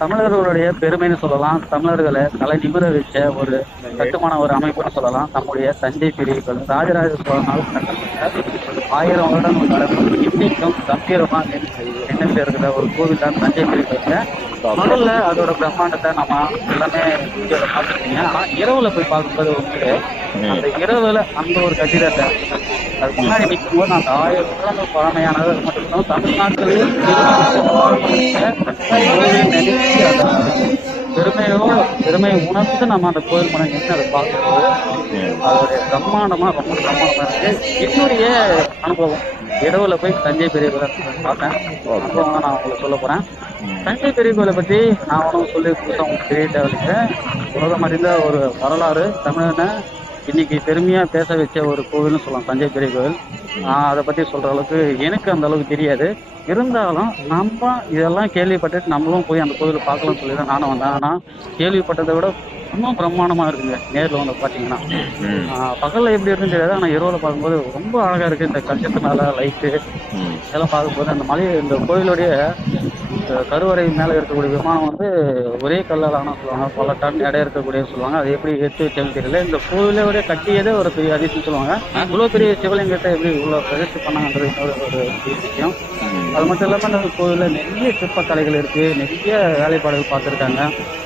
தமிழர்களுடைய பெருமைன்னு சொல்லலாம். தமிழர்களை தலை நிமிர வச்ச ஒரு கட்டுமான ஒரு அமைப்புன்னு சொல்லலாம். நம்முடைய தஞ்சை பெரிய ராஜராஜ சோழனால் கட்டப்பட்ட ஆயிரம் வருடம் இன்னைக்கும் கம்பீரமாக என்ன இருக்கிற ஒரு கோவில் தான் தஞ்சை பெரிய முதல்ல அதோட பிரம்மாண்டத்தை நம்ம எல்லாமே வீடியோல பார்த்துருக்கீங்க. ஆனா இரவுல போய் பார்க்கும்போது வந்து அந்த இரவுல அந்த ஒரு கட்டிடத்தை அது முன்னாடி நிற்கும் போது அந்த ஆயிரம் பழமையானது அது மட்டும் இல்லாமல் தமிழ்நாட்டிலேயே பெருமையோ பெருமையை உணர்ந்து நம்ம அந்த கோயில் மனை நின்று அதை பார்க்கும்போது அதோடைய பிரம்மாண்டமா ரொம்ப பிரம்மாண்டமா இருக்கு. என்னுடைய அனுபவம். இடவுல போய் தஞ்சை பெரிய கோயிலை பார்த்தேன். அனுபவம் நான் உங்களுக்கு சொல்ல போறேன். தஞ்சை பெரிய கோயிலை பத்தி நான் ஒன்றும் சொல்லி புதுசாக உங்களுக்கு தெரிய தேவையில்லை. உலகம் அறிந்த ஒரு வரலாறு தமிழனை இன்னைக்கு பெருமையா பேச வச்ச ஒரு கோவில்னு சொல்லலாம் தஞ்சை பெரிய கோவில். அதை பத்தி சொல்ற அளவுக்கு எனக்கு அந்த அளவுக்கு தெரியாது. இருந்தாலும் நம்ம இதெல்லாம் கேள்விப்பட்டுட்டு நம்மளும் போய் அந்த கோவிலை பார்க்கலாம்னு சொல்லி தான் நானும் வந்தேன். ஆனா கேள்விப்பட்டதை விட இன்னும் பிரம்மாண்டமா இருக்குங்க நேர்ல வந்து பாத்தீங்கன்னா ஆஹ் பகல்ல எப்படி இருக்குன்னு தெரியாது ஆனா இரவுல பார்க்கும்போது ரொம்ப அழகா இருக்கு இந்த கல்ச்சத்து மேல லைட்டு இதெல்லாம் பார்க்கும்போது அந்த மலை இந்த கோயிலுடைய கருவறை மேலே இருக்கக்கூடிய விமானம் வந்து ஒரே கல்லால் ஆனா சொல்லுவாங்க. பல டன் எடை இருக்கக்கூடிய சொல்லுவாங்க. அது எப்படி எடுத்து வச்சாங்க தெரியல. இந்த கோவிலோட கட்டியதே ஒரு பெரிய அதிசயம் சொல்லுவாங்க. இவ்வளவு பெரிய சிவலிங்கத்தை எப்படி இவ்வளோ பிரதிஷ்டை பண்ணாங்கன்றது ஒரு விஷயம். அது மட்டும் இல்லாம இந்த கோயில்ல நிறைய சிற்பக்கலைகள் இருக்கு. நிறைய வேலைப்பாடுகள் பார்த்துருக்காங்க.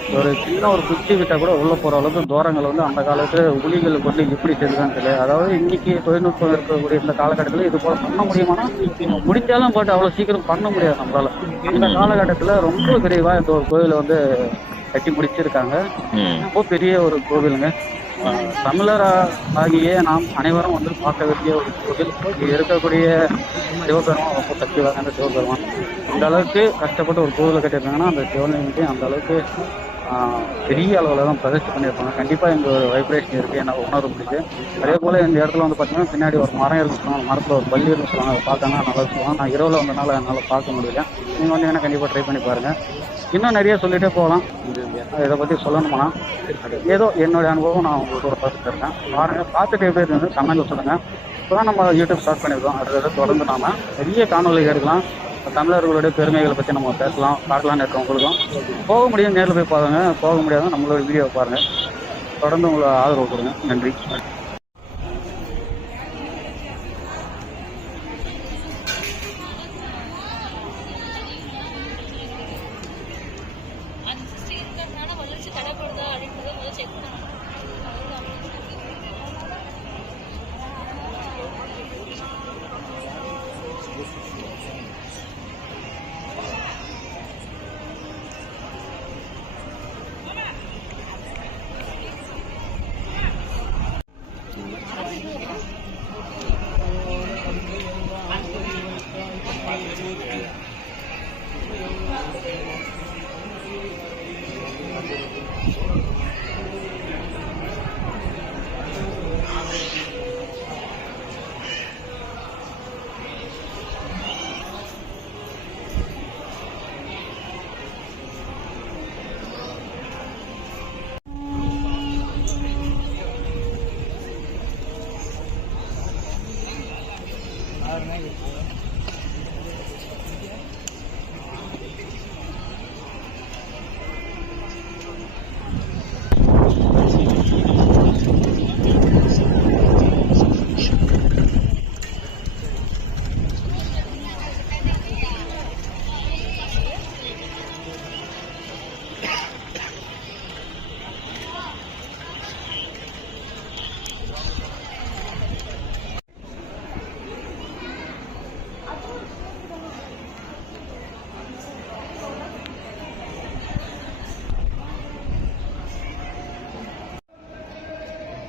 ஒரு சின்ன ஒரு குச்சி விட்டா கூட உள்ள போற அளவுக்கு தூரங்கள் வந்து அந்த காலத்துல உளிகள் கொண்டு எப்படி செஞ்சுதான் தெரியல. அதாவது இன்னைக்கு தொழில்நுட்பம் இருக்கக்கூடிய இந்த காலகட்டத்தில் இது போல பண்ண முடியுமானா முடிஞ்சாலும் போட்டு அவ்வளவு சீக்கிரம் பண்ண முடியாது நம்மளால. இந்த காலகட்டத்துல ரொம்ப விரைவா இந்த ஒரு கோயிலை வந்து கட்டி முடிச்சிருக்காங்க. ரொம்ப பெரிய ஒரு கோவிலுங்க. தமிழர் ஆகிய நாம் அனைவரும் வந்து பார்க்க வேண்டிய ஒரு கோவில். இங்கே இருக்கக்கூடிய சிவபெருமான் ரொம்ப சக்தி வாய்ந்த சிவபெருமான். இந்த அளவுக்கு கஷ்டப்பட்டு ஒரு கோவிலை கட்டியிருக்காங்கன்னா அந்த சிவலிங்கத்தையும் அந்த அளவுக்கு பெரிய அளவில் தான் பிரதிஷ்டை பண்ணியிருப்பாங்க. கண்டிப்பாக இங்கே ஒரு வைப்ரேஷன் இருக்குது எனக்கு உணர்வு முடியுது. அதே போல் இந்த இடத்துல வந்து பார்த்தீங்கன்னா பின்னாடி ஒரு மரம் இருக்கு சொல்லுவாங்க மரத்தில் ஒரு பள்ளி இருக்கு சொல்லுவாங்க அதை பார்த்தாங்கன்னா நல்லா சொல்லுவாங்க நான் இரவில் வந்தனால என்னால் பார்க்க முடியல. நீங்கள் வந்தீங்கன்னா கண்டிப்பாக ட்ரை பண்ணி பாருங்கள் இன்னும் நிறைய சொல்லிட்டே போகலாம். இதை பற்றி சொல்லணுமானா ஏதோ என்னுடைய அனுபவம் நான் உங்களுக்கு ஒரு பார்த்துட்டு இருக்கேன் பாருங்க பார்த்துட்டு எப்படி இருந்து கமெண்ட்ல சொல்லுங்கள் இப்போ தான் நம்ம யூடியூப் ஸ்டார்ட் பண்ணியிருக்கோம். அடுத்தது தொடர்ந்து நாம நிறைய காணொலிகள் எடுக்கலாம் தமிழர்களுடைய பெருமைகளை பற்றி நம்ம பேசலாம் பார்க்கலாம்னு இருக்கோம் உங்களுக்கும். போக முடியும் நேரில் போய் பாருங்க. போக முடியாத நம்மளோட வீடியோ பாருங்க. தொடர்ந்து உங்களை ஆதரவு கொடுங்க. நன்றி. और नहीं।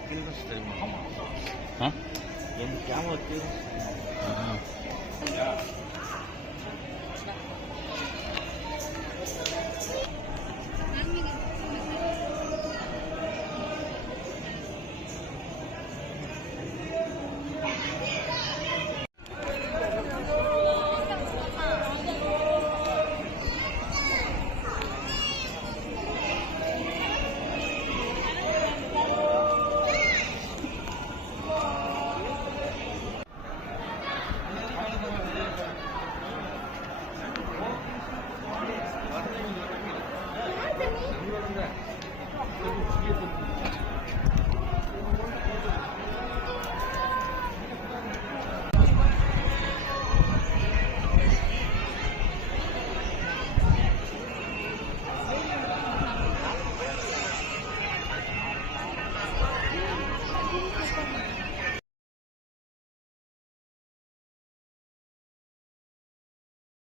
கிளியரன்ஸ் தெரியுமா ஆ எனக்கு கேமரா கிளியரன்ஸ்